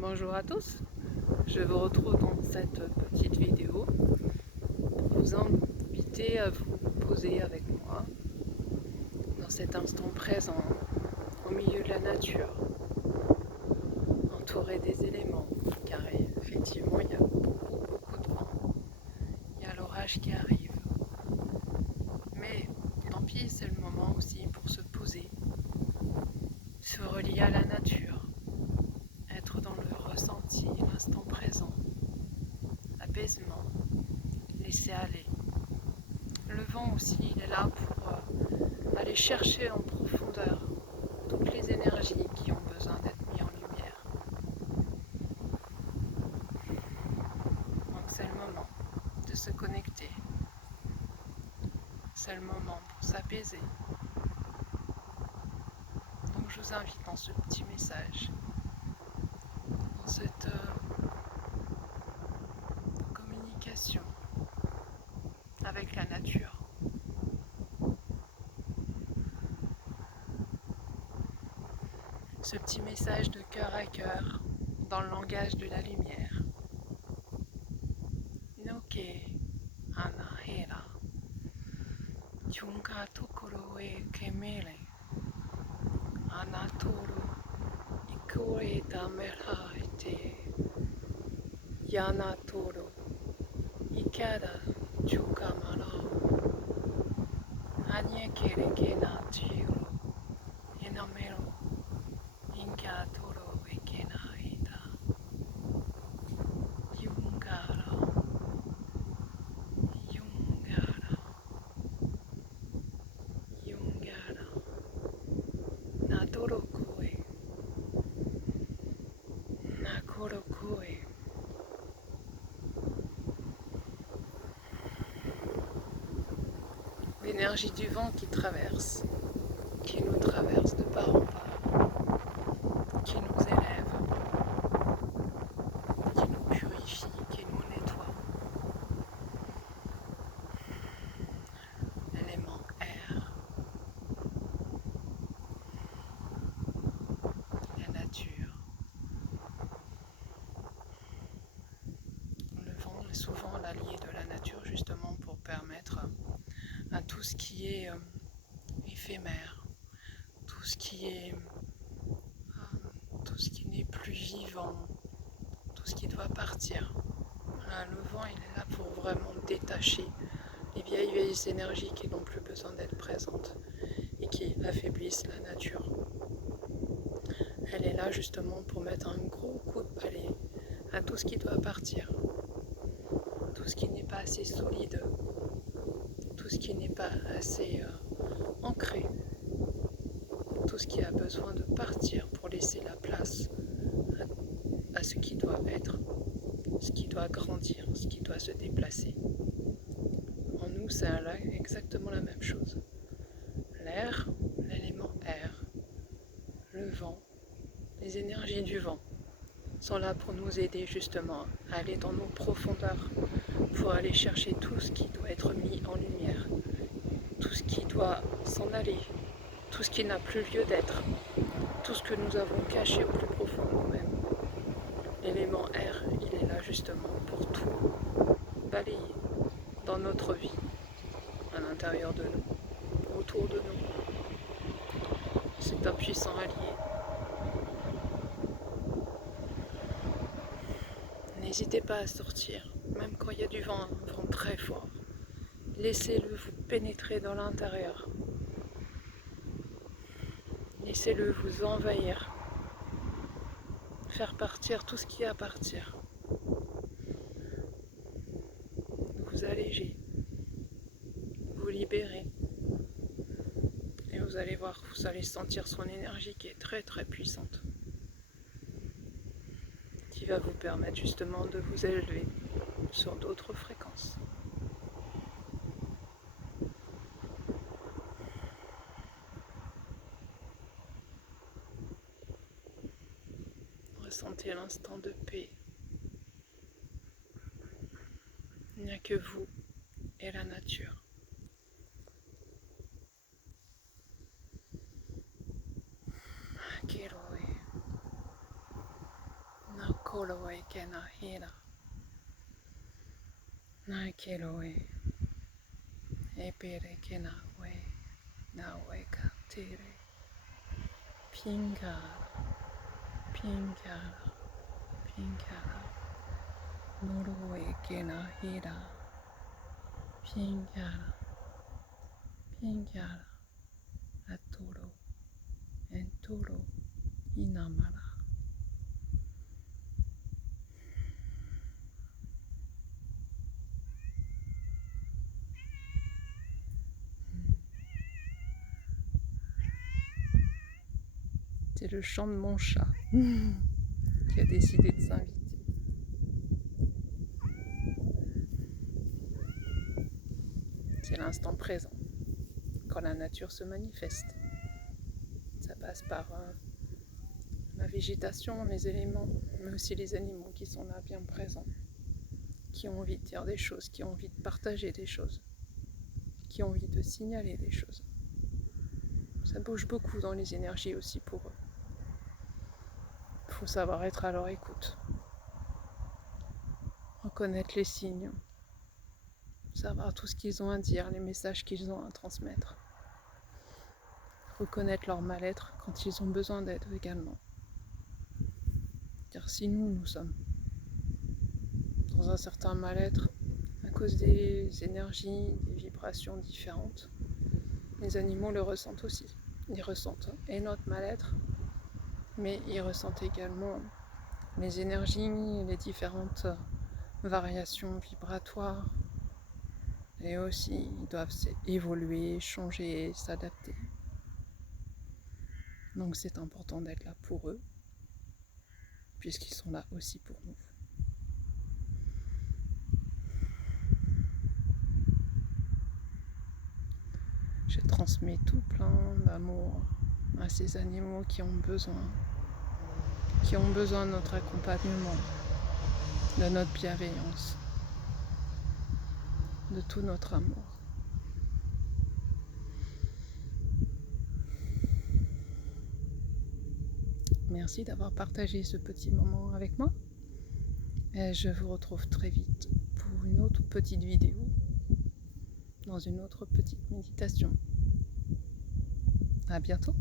Bonjour à tous, je vous retrouve dans cette petite vidéo pour vous inviter à vous poser avec moi dans cet instant présent au milieu de la nature, entouré des éléments, car effectivement il y a beaucoup de vent, il y a l'orage qui arrive, mais tant pis, c'est le moment aussi pour se poser, se relier à la nature, être dans le ressenti, l'instant présent, apaisement, laisser aller. Le vent aussi, il est là pour aller chercher en profondeur toutes les énergies qui ont besoin d'être mises en lumière. Donc c'est le moment de se connecter. C'est le moment pour s'apaiser. Donc je vous invite dans ce petit message, dans cette communication avec la nature. Ce petit message de cœur à cœur dans le langage de la lumière. Noke anahera, junga tokoro e kemele, anatoro ikoe damera ete, yanatoro ikara jukamara, anye kereke na jiro, enamero, inka toro ekena ita, yungara, yungara, yungara, natoro koe, nakoro koe. L'énergie du vent qui nous traverse de part en part, qui nous élève, qui nous purifie, qui nous nettoie. L'élément air, la nature. Le vent est souvent l'allié de la nature justement pour permettre à tout ce qui est éphémère, tout ce qui est tout ce qui n'est plus vivant, tout ce qui doit partir. Le vent, il est là pour vraiment détacher les vieilles énergies qui n'ont plus besoin d'être présentes et qui affaiblissent la nature. Elle est là justement pour mettre un gros coup de balai à tout ce qui doit partir, tout ce qui n'est pas assez solide, tout ce qui n'est pas assez ancré, tout ce qui a besoin de partir pour laisser la place à ce qui doit être, ce qui doit grandir, ce qui doit se déplacer. En nous, c'est exactement la même chose. L'air, l'élément air, le vent, les énergies du vent sont là pour nous aider justement à aller dans nos profondeurs, pour aller chercher tout ce qui doit être mis en lumière, tout ce qui doit s'en aller, tout ce qui n'a plus lieu d'être, tout ce que nous avons caché au plus profond de nous-mêmes. L'élément air, il est là justement pour tout balayer dans notre vie, à l'intérieur de nous, autour de nous. C'est un puissant allié. N'hésitez pas à sortir, même quand il y a du vent, un vent très fort. Laissez-le vous pénétrer dans l'intérieur. Laissez-le vous envahir. Faire partir tout ce qui a à partir. Vous alléger. Vous libérer. Et vous allez voir, vous allez sentir son énergie qui est très puissante. Qui va vous permettre justement de vous élever sur d'autres fréquences. Ressentez l'instant de paix. Il n'y a que vous et la nature. Keroe, Koloe Kena Hira Na Keloe Epere Kena We Na Weka Tere Pingara Pingara Pingara Noroe Kena Hira Pingara Pingara Atoro Entoro Inamara. C'est le chant de mon chat qui a décidé de s'inviter. C'est l'instant présent, quand la nature se manifeste. Ça passe par la végétation, les éléments, mais aussi les animaux qui sont là bien présents, qui ont envie de dire des choses, qui ont envie de partager des choses, qui ont envie de signaler des choses. Ça bouge beaucoup dans les énergies aussi pour eux. Il faut savoir être à leur écoute, reconnaître les signes, savoir tout ce qu'ils ont à dire, les messages qu'ils ont à transmettre, reconnaître leur mal-être quand ils ont besoin d'aide également. Car si nous sommes dans un certain mal-être à cause des énergies, des vibrations différentes, les animaux le ressentent aussi. Ils ressentent et notre mal-être, mais ils ressentent également les énergies, les différentes variations vibratoires, et aussi ils doivent évoluer, changer, s'adapter. Donc c'est important d'être là pour eux, puisqu'ils sont là aussi pour nous. Je transmets tout plein d'amour à ces animaux qui ont besoin de notre accompagnement, de notre bienveillance, de tout notre amour. Merci d'avoir partagé ce petit moment avec moi. Et je vous retrouve très vite pour une autre petite vidéo, dans une autre petite méditation. À bientôt.